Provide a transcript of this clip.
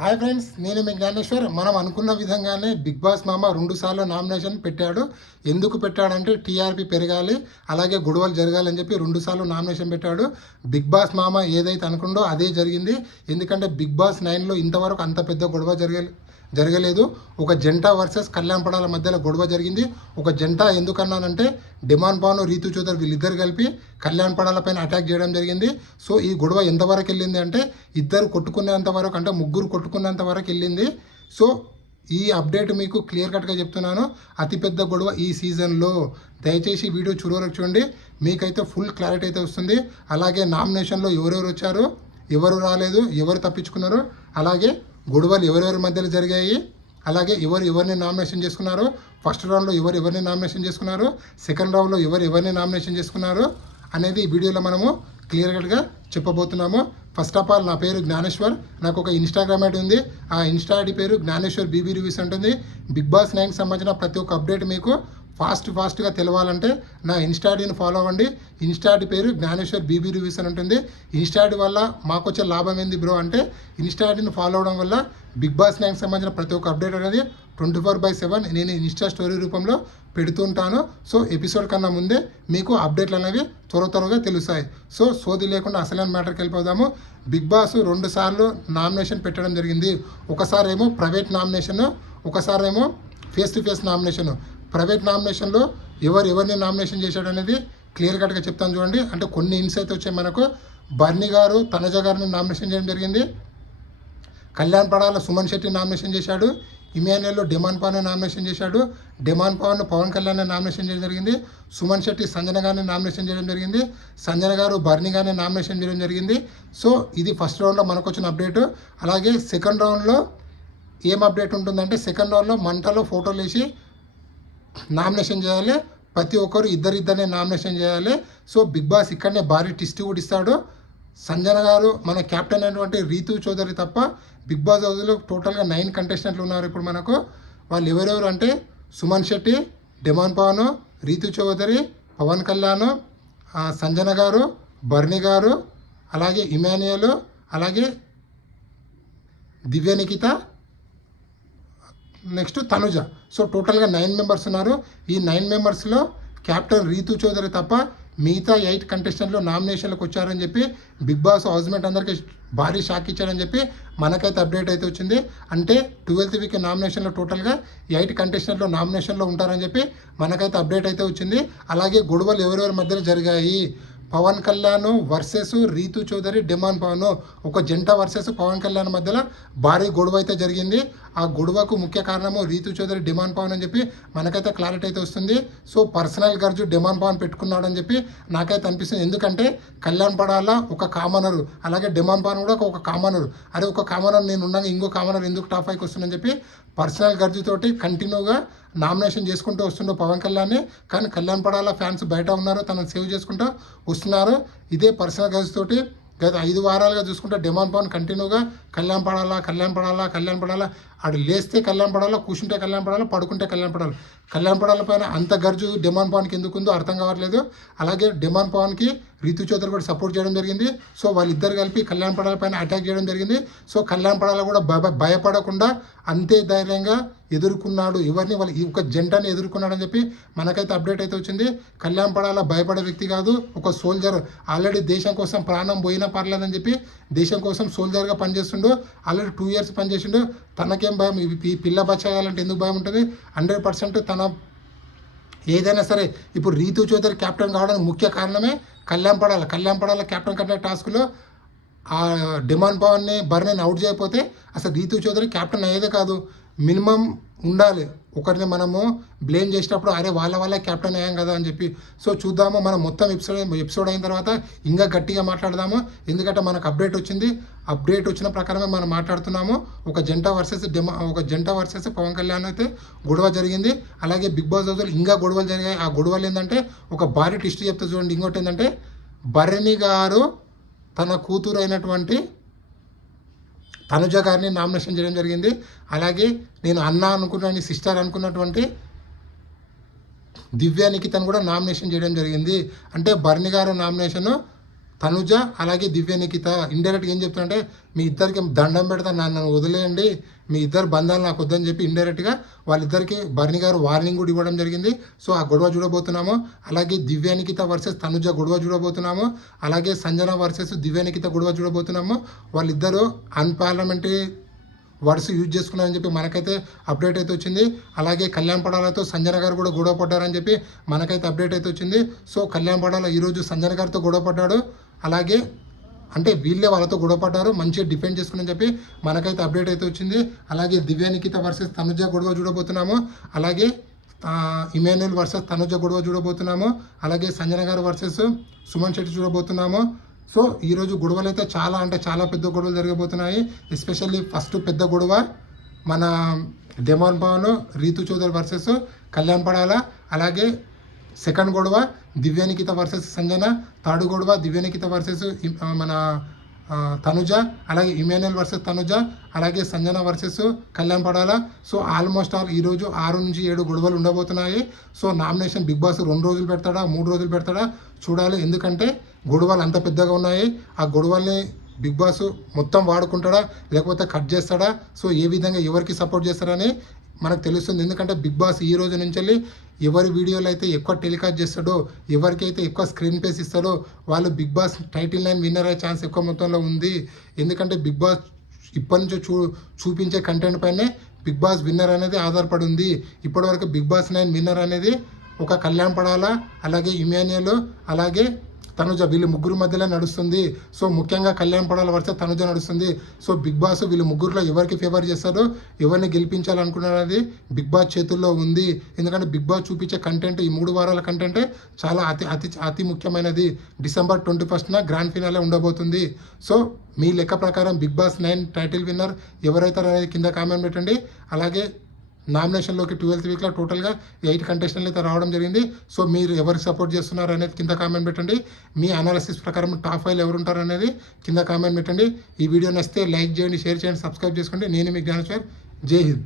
Hi friends, నేను మీ జ్ఞానేశ్వర్. మనం అనుకున్న విధంగానే బిగ్ బాస్ మామ 2 సార్లు నామినేషన్ పెట్టాడు. ఎందుకు పెట్టాడంటే టీఆర్పీ పెరగాలి, అలాగే గొడవలు జరగాలని చెప్పి 2 సార్లు నామినేషన్ పెట్టాడు. బిగ్ బాస్ మామ ఏదైతే అనుకుండో అదే జరిగింది. ఎందుకంటే బిగ్ బాస్ 9లో ఇంతవరకు అంత పెద్ద గొడవ జరగలేదు. ఒక జంట వర్సెస్ కళ్యాణ్ పడాల మధ్యలో గొడవ జరిగింది. ఒక జంట ఎందుకన్నానంటే డిమాండ్ పాను, రీతు చౌదరి వీళ్ళిద్దరు కలిపి కళ్యాణ్ పడాల పైన అటాక్ చేయడం జరిగింది. సో ఈ గొడవ ఎంతవరకు వెళ్ళింది అంటే ఇద్దరు కొట్టుకునేంత వరకు, అంటే ముగ్గురు కొట్టుకునేంత వరకు వెళ్ళింది. సో ఈ అప్డేట్ మీకు క్లియర్ కట్గా చెప్తున్నాను. అతిపెద్ద గొడవ ఈ సీజన్లో. దయచేసి వీడియో చూడవరకు చూడండి, మీకైతే ఫుల్ క్లారిటీ అయితే వస్తుంది. అలాగే నామినేషన్లో ఎవరెవరు వచ్చారు, ఎవరు రాలేదు, ఎవరు తప్పించుకున్నారు, అలాగే గొడవలు ఎవరెవరి మధ్యలో జరిగాయి, అలాగే ఎవరిని నామినేషన్ చేసుకున్నారు, ఫస్ట్ రౌండ్లో ఎవరిని నామినేషన్ చేసుకున్నారు, సెకండ్ రౌండ్లో ఎవరిని నామినేషన్ చేసుకున్నారు అనేది ఈ వీడియోలో మనము క్లియర్ కట్గా చెప్పబోతున్నాము. ఫస్ట్ ఆఫ్ ఆల్, నా పేరు జ్ఞానేశ్వర్. నాకు ఒక ఇన్స్టాగ్రామ్ ఐడి ఉంది. ఆ ఇన్స్టా ఐడి పేరు జ్ఞానేశ్వర్ బీబీ రివ్యూస్ ఉంటుంది. బిగ్ బాస్ 9కి సంబంధించిన ప్రతి ఒక్క అప్డేట్ మీకు ఫాస్ట్గా తెలవాలంటే నా ఇన్స్టా ఐడిని ఫాలో అవ్వండి. ఇన్స్టా ఐడి పేరు జ్ఞానేశ్వర్ బీబీ రివ్యూస్ అని ఉంటుంది. ఇన్స్టా ఐడి వల్ల మాకు వచ్చే లాభం ఏంది బ్రో అంటే, ఇన్స్టా ఐడిని ఫాలో అవడం వల్ల బిగ్ బాస్ 9కి సంబంధించిన ప్రతి ఒక్క అప్డేట్ అనేది 24/7 నేను ఇన్స్టా స్టోరీ రూపంలో పెడుతుంటాను. సో ఎపిసోడ్ కన్నా ముందే మీకు అప్డేట్లు అనేవి త్వరగా తెలుస్తాయి. సో సోది లేకుండా అసలైన మ్యాటర్కి వెళ్ళిపోదాము. బిగ్ బాస్ 2 సార్లు నామినేషన్ పెట్టడం జరిగింది. ఒకసారి ఏమో ప్రైవేట్ నామినేషన్, ఒకసారి ఏమో face to face nomination. Private నామినేషన్లో ఎవరిని నామినేషన్ చేశాడు అనేది క్లియర్ కట్గా చెప్తాను చూడండి. అంటే కొన్ని ఇన్స్ అయితే వచ్చాయి మనకు. బర్నీ గారు తనజ గారిని నామినేషన్ చేయడం జరిగింది. కళ్యాణ్ పడాల సుమన్ శెట్టి నామినేషన్ చేశాడు. ఇమాన్యుయల్లో డిమాండ్ పవన్ నామినేషన్ చేశాడు. డిమాండ్ పవన్ పవన్ కళ్యాణ్ నామినేషన్ చేయడం జరిగింది. సుమన్ శెట్టి సంజన గారిని నామినేషన్ చేయడం జరిగింది. సంజన గారు బర్నీ గారిని నామినేషన్ చేయడం జరిగింది. సో ఇది ఫస్ట్ రౌండ్లో మనకు వచ్చిన అప్డేట్. అలాగే సెకండ్ రౌండ్లో ఏం అప్డేట్ ఉంటుందంటే, సెకండ్ రౌండ్లో మంటలో ఫోటోలు వేసి నామినేషన్ చేయాలి. ప్రతి ఒక్కరు ఇద్దరినే నామినేషన్ చేయాలి. సో బిగ్ బాస్ ఇక్కడనే భారీ ట్విస్ట్ కూడా ఇస్తాడు. సంజన గారు, మన కెప్టెన్ అయినటువంటి రీతు చౌదరి తప్ప బిగ్ బాస్ హౌస్లో టోటల్గా 9 కంటెస్టెంట్లు ఉన్నారు ఇప్పుడు మనకు. వాళ్ళు ఎవరెవరు అంటే సుమన్ శెట్టి, డిమాండ్ పవన్, రీతు చౌదరి, పవన్ కళ్యాణ్, సంజన గారు, బర్నీ గారు, అలాగే ఇమాన్యుయల్, అలాగే దివ్య నిఖిత, నెక్స్ట్ తనుజ. సో టోటల్గా 9 మెంబర్స్ ఉన్నారు. ఈ 9 మెంబర్స్లో కెప్టెన్ రీతు చౌదరి తప్ప మిగతా 8 కంటెస్టెంట్లు నామినేషన్లకు వచ్చారని చెప్పి బిగ్ బాస్ హౌస్మేట్ అందరికీ భారీ షాక్ ఇచ్చారని చెప్పి మనకైతే అప్డేట్ అయితే వచ్చింది. అంటే 12th వీక్ నామినేషన్లో టోటల్గా 8 కంటెస్టెంట్లు నామినేషన్లో ఉంటారని చెప్పి మనకైతే అప్డేట్ అయితే వచ్చింది. అలాగే గొడవలు ఎవరెవరి మధ్యలో జరిగాయి, పవన్ కళ్యాణ్ వర్సెస్ రీతు చౌదరి, డిమాండ్ పవన్, ఒక జంట వర్సెస్ పవన్ కళ్యాణ్ మధ్యలో భారీ గొడవ అయితే జరిగింది. ఆ గొడవకు ముఖ్య కారణము రీతు చౌదరి, డిమాండ్ పవన్ అని చెప్పి మనకైతే క్లారిటీ అయితే వస్తుంది. సో పర్సనల్ గర్జు డిమాండ్ పవన్ పెట్టుకున్నాడని చెప్పి నాకైతే అనిపిస్తుంది. ఎందుకంటే కళ్యాణ్ పడాల ఒక కామనరు, అలాగే డిమాండ్ పవన్ కూడా ఒక కామనరు. అరే ఒక కామనర్ నేను ఉన్నాక ఇంకో కామనర్ ఎందుకు టాప్ 5కి వస్తుందని చెప్పి పర్సనల్ గర్జుతోటి కంటిన్యూగా నామినేషన్ చేసుకుంటూ వస్తుండో పవన్ కళ్యాణ్ని. కానీ కళ్యాణ్ పడాల ఫ్యాన్స్ బయట ఉన్నారు, తనను సేవ్ చేసుకుంటూ వస్తున్నారు. ఇదే పర్సనల్ గర్జుతోటి గత 5 వారాలుగా చూసుకుంటే డిమాండ్ పవన్ కంటిన్యూగా కళ్యాణ్ పడాలా, ఆడు లేస్తే కళ్యాణ్ పడాలా, కూర్చుంటే కళ్యాణ్ పడాలా, పడుకుంటే కళ్యాణ్ పడాల పైన అంత గర్జు డిమాండ్ పవన్కి ఎందుకు ఉందో అర్థం కావట్లేదు. అలాగే డిమాండ్ పవన్కి రీతు చౌదరి కూడా సపోర్ట్ చేయడం జరిగింది. సో వాళ్ళిద్దరు కలిపి కళ్యాణ్ పడాల పైన అటాక్ చేయడం జరిగింది. సో కళ్యాణ్ పడాల కూడా భయపడకుండా అంతే ధైర్యంగా ఎదుర్కొన్నాడు. వాళ్ళు ఒక జంటని ఎదుర్కొన్నాడని చెప్పి మనకైతే అప్డేట్ అయితే వచ్చింది. కళ్యాణ్ పడాల భయపడే వ్యక్తి కాదు, ఒక సోల్జర్. ఆల్రెడీ దేశం కోసం ప్రాణం పోయినా పర్లేదని చెప్పి దేశం కోసం సోల్జర్గా పనిచేస్తుండు. Already 2 years పనిచేసిండు. తనకేం భయం, ఈ పిల్ల బచ్చాయాలంటే ఎందుకు భయం ఉంటుంది? 100% తన ఏదైనా సరే. ఇప్పుడు రీతు చౌదరి క్యాప్టెన్ కావడానికి ముఖ్య కారణమే కళ్యాణ్ పడాల క్యాప్టెన్ కంటే టాస్క్లో ఆ డిమాండ్ పవన్ని, బర్నీని అవుట్ చేయకపోతే అసలు రీతు చౌదరి క్యాప్టెన్ అయ్యేదే కాదు. మినిమం ఉండాలి. ఒకరిని మనము బ్లేమ్ చేసినప్పుడు అరే వాళ్ళ క్యాప్టెన్ అయ్యాం కదా అని చెప్పి. సో చూద్దాము, మనం మొత్తం ఎపిసోడ్ అయిన తర్వాత ఇంకా గట్టిగా మాట్లాడదాము. ఎందుకంటే మనకు అప్డేట్ వచ్చింది. అప్డేట్ వచ్చిన ప్రకారమే మనం మాట్లాడుతున్నాము. ఒక జంట వర్సెస్ పవన్ కళ్యాణ్ అయితే గొడవ జరిగింది. అలాగే బిగ్ బాస్ హౌస్లో ఇంకా గొడవలు జరిగాయి. ఆ గొడవలు ఏంటంటే ఒక భారీ ట్విస్ట్ చెప్తే చూడండి. ఇంకోటి ఏంటంటే బర్నీ గారు తన కూతురు అయినటువంటి తనుజ గారిని నామినేషన్ చేయడం జరిగింది. అలాగే నేను అన్న అనుకున్న సిస్టర్ అనుకున్నటువంటి దివ్య నిఖితను కూడా నామినేషన్ చేయడం జరిగింది. అంటే బర్నీ గారు నామినేషను తనుజ అలాగే దివ్య నిఖిత ఇండైరెక్ట్గా ఏం చెప్తానంటే మీ ఇద్దరికి దండం పెడతా నన్ను వదిలేయండి, మీ ఇద్దరు బంధాలు నాకు వద్దని చెప్పి ఇండైరెక్ట్గా వాళ్ళిద్దరికి బర్ని గారు వార్నింగ్ కూడా ఇవ్వడం జరిగింది. సో ఆ గొడవ చూడబోతున్నాము. అలాగే దివ్య నిఖిత వర్సెస్ తనుజ గొడవ చూడబోతున్నాము. అలాగే సంజన వర్సెస్ దివ్య నిఖిత గొడవ చూడబోతున్నాము. వాళ్ళిద్దరూ అన్పార్లమెంటరీ వర్డ్స్ యూజ్ చేసుకున్నారని చెప్పి మనకైతే అప్డేట్ అయితే వచ్చింది. అలాగే కళ్యాణ్ పడాలతో సంజన గారు కూడా గొడవ పడ్డారని చెప్పి మనకైతే అప్డేట్ అయితే వచ్చింది. సో కళ్యాణ్ పడాల ఈరోజు సంజన గారితో గొడవ పడ్డాడు. అలాగే అంటే వీళ్ళే వాళ్ళతో గొడవ పడ్డారు, మంచిగా డిఫెండ్ చేసుకుని చెప్పి మనకైతే అప్డేట్ అయితే వచ్చింది. అలాగే దివ్య నిఖిత వర్సెస్ తనుజ గొడవ చూడబోతున్నాము. అలాగే ఇమాన్యుల్ వర్సెస్ తనుజ గొడవ చూడబోతున్నాము. అలాగే సంజన గారు వర్సెస్ సుమన్ శెట్టి చూడబోతున్నాము. సో ఈరోజు గొడవలు అయితే చాలా అంటే చాలా పెద్ద గొడవలు జరగబోతున్నాయి. ఎస్పెషల్లీ ఫస్ట్ పెద్ద గొడవ మన డెమాన్ పవన్ రీతు చౌదరి వర్సెస్ కళ్యాణ్ పడాల. అలాగే సెకండ్ గొడవ దివ్య నిఖిత వర్సెస్ సంజన. థర్డ్ గొడవ దివ్య నిఖిత వర్సెస్ మన తనుజ. అలాగే ఇమాన్యుల్ వర్సెస్ తనుజ. అలాగే Sanjana versus Kalyan Padala. So almost all ఈరోజు 6 నుంచి 7 గొడవలు ఉండబోతున్నాయి. సో నామినేషన్ బిగ్ బాస్ 2 రోజులు పెడతాడా 3 రోజులు పెడతాడా చూడాలి. ఎందుకంటే గొడవలు అంత పెద్దగా ఉన్నాయి. ఆ గొడవల్ని బిగ్ బాస్ మొత్తం వాడుకుంటాడా లేకపోతే కట్ చేస్తాడా, సో ఏ విధంగా ఎవరికి సపోర్ట్ చేస్తారని మనకు తెలుస్తుంది. ఎందుకంటే బిగ్ బాస్ ఈ రోజు నుంచి వెళ్ళి ఎవరి వీడియోలు అయితే ఎక్కువ టెలికాస్ట్ చేస్తాడో, ఎవరికైతే ఎక్కువ స్క్రీన్ ప్లేస్ ఇస్తాడో వాళ్ళు బిగ్ బాస్ టైటిల్ 9 విన్నర్ అయ్యే ఛాన్స్ ఎక్కువ మొత్తంలో ఉంది. ఎందుకంటే బిగ్ బాస్ ఇప్పటి నుంచో చూపించే కంటెంట్ పైనే బిగ్ బాస్ విన్నర్ అనేది ఆధారపడి ఉంది. ఇప్పటివరకు బిగ్ బాస్ 9 విన్నర్ అనేది ఒక కళ్యాణ్ పడాల, అలాగే ఇమాన్యుల్, అలాగే తనుజ, వీళ్ళు ముగ్గురు మధ్యలో నడుస్తుంది. సో ముఖ్యంగా కళ్యాణ్ పడాల వర్సెస్ తనుజ నడుస్తుంది. సో బిగ్ బాస్ వీళ్ళు ముగ్గురులో ఎవరికి ఫేవర్ చేస్తారో, ఎవరిని గెలిపించాలనుకున్నది బిగ్ బాస్ చేతుల్లో ఉంది. ఎందుకంటే బిగ్ బాస్ చూపించే కంటెంట్ ఈ 3 వారాల కంటెంటే చాలా అతి ముఖ్యమైనది. December 21st గ్రాండ్ ఫినాలే ఉండబోతుంది. సో మీ లెక్క ప్రకారం బిగ్ బాస్ 9 టైటిల్ విన్నర్ ఎవరైతారో అనేది కింద కామెంట్ పెట్టండి. అలాగే నామినేషన్లోకి 12th వీక్లో టోటల్గా 8 కంటెస్టెంట్లు అయితే రావడం జరిగింది. సో మీరు ఎవరికి సపోర్ట్ చేస్తున్నారు అనేది కింద కామెంట్ పెట్టండి. మీ అనాలిసిస్ ప్రకారం టాప్ 5 ఎవరు ఉంటారు అనేది కింద కామెంట్ పెట్టండి. ఈ వీడియో నచ్చితే లైక్ చేయండి, షేర్ చేయండి, సబ్స్క్రైబ్ చేసుకోండి. నేను మీ జ్ఞానేశ్వర్. జై హింద్.